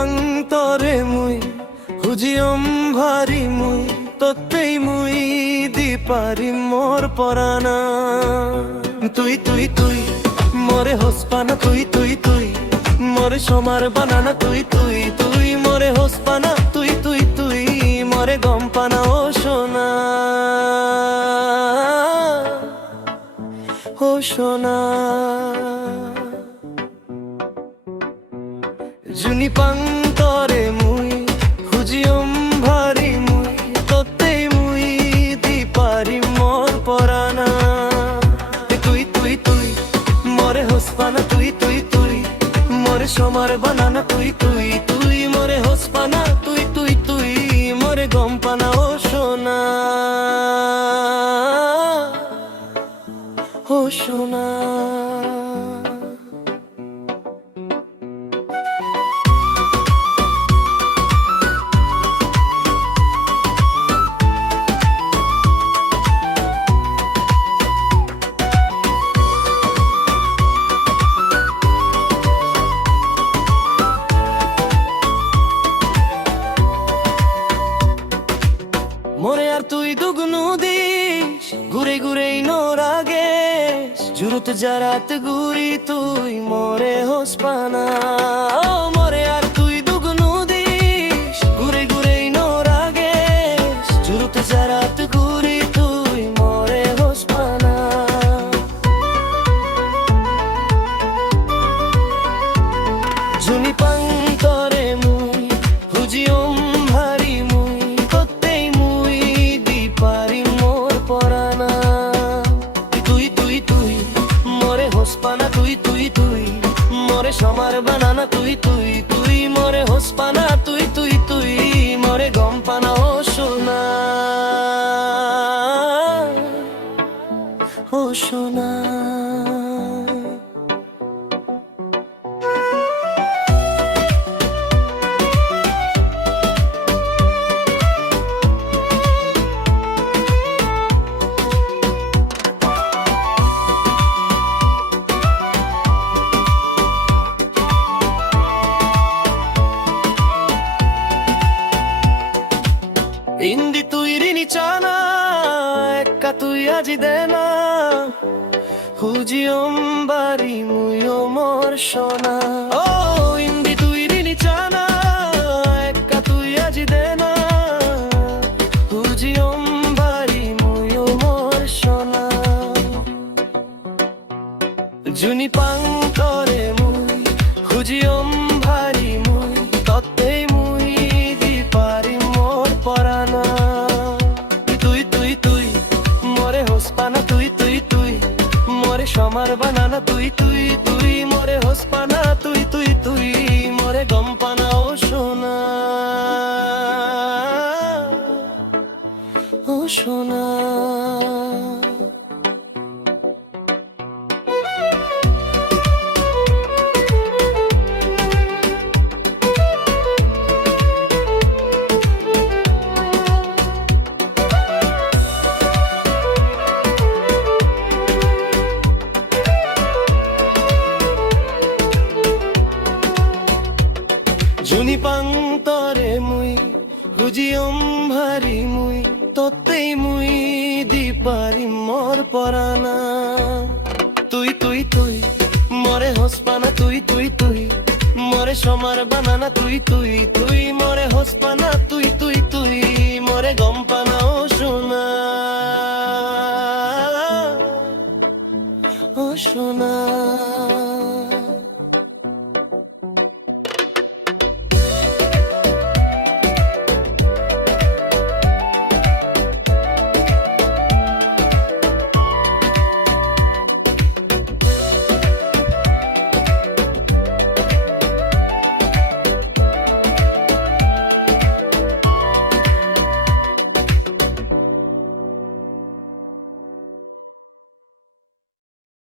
পাংতরে মুই হুজিয়ম ভারি মুই ততেই মুই দি পারি মোর পরানা তুই তুই তুই মরে হসপানা তুই তুই তুই মরে সমার বানানা তুই তুই তুই মরে হসপানা তুই তুই তুই মরে গম্পানা ও সোনা ও সোনা জুনি পাংতরে মুই হুজিয়ম ভারি মুই ততেই মুই দি পারি মোর পরানা তুই তুই তুই মরে হসপানা তুই তুই তুই মরে সমার বানানা তুই তুই তুই মরে হসপানা তুই তুই তুই মরে গম্পানা ও সোনা ও সোনা মনে আর তুই দুগুনু দিস ঘুরে ঘুরেই নোরাগে জুরুত জারাত গুরি তুই মরে হোসপানা মরে আর তুই দুগুনু দিস ঘুরে ঘুরেই নোরাগে জুরুত জারাত গুরি তুই মরে হোসপানা জুনি পাংতরে মুই হুজিয়ম ভারি মুই ততেই মুই দি পারি মোর পরানা তুই তুই তুই মরে হসপানা তুই তুই তুই মরে সমার বানানা তুই তুই তুই মরে হসপানা তুই তুই তুই মরে গম্পানা ও সোনা ও সোনা ইন্দি তুই রিনি চানা একা তুই আজি দেনা হুজিয়ম বাড়ি মুইও মোর সোনা ও ইন্দি তুই রিনি চানা একা তুই আজি দেনা হুজিয়ম বাড়ি মুইও মোর সোনা জুনি পাংতরে মুই হুজিয়ম ভারি মুই ততেই মুই দি পারি মোর পরানা তুই তুই তুই মরে হসপানা তুই তুই তুই মরে সমার বানানা তুই তুই তুই মরে হসপানা তুই তুই তুই মরে গম্পানা ও সোনা ও সোনা জুনি পাংতরে মুই হুজিয়ম ভারি মুই ততেই মুই দি পারি মোর পরানা তুই তুই তুই মরে হসপানা তুই তুই তুই মরে সমার বানানা তুই তুই তুই মরে হসপানা তুই তুই তুই মরে গম্পানা ও সোনা ও সোনা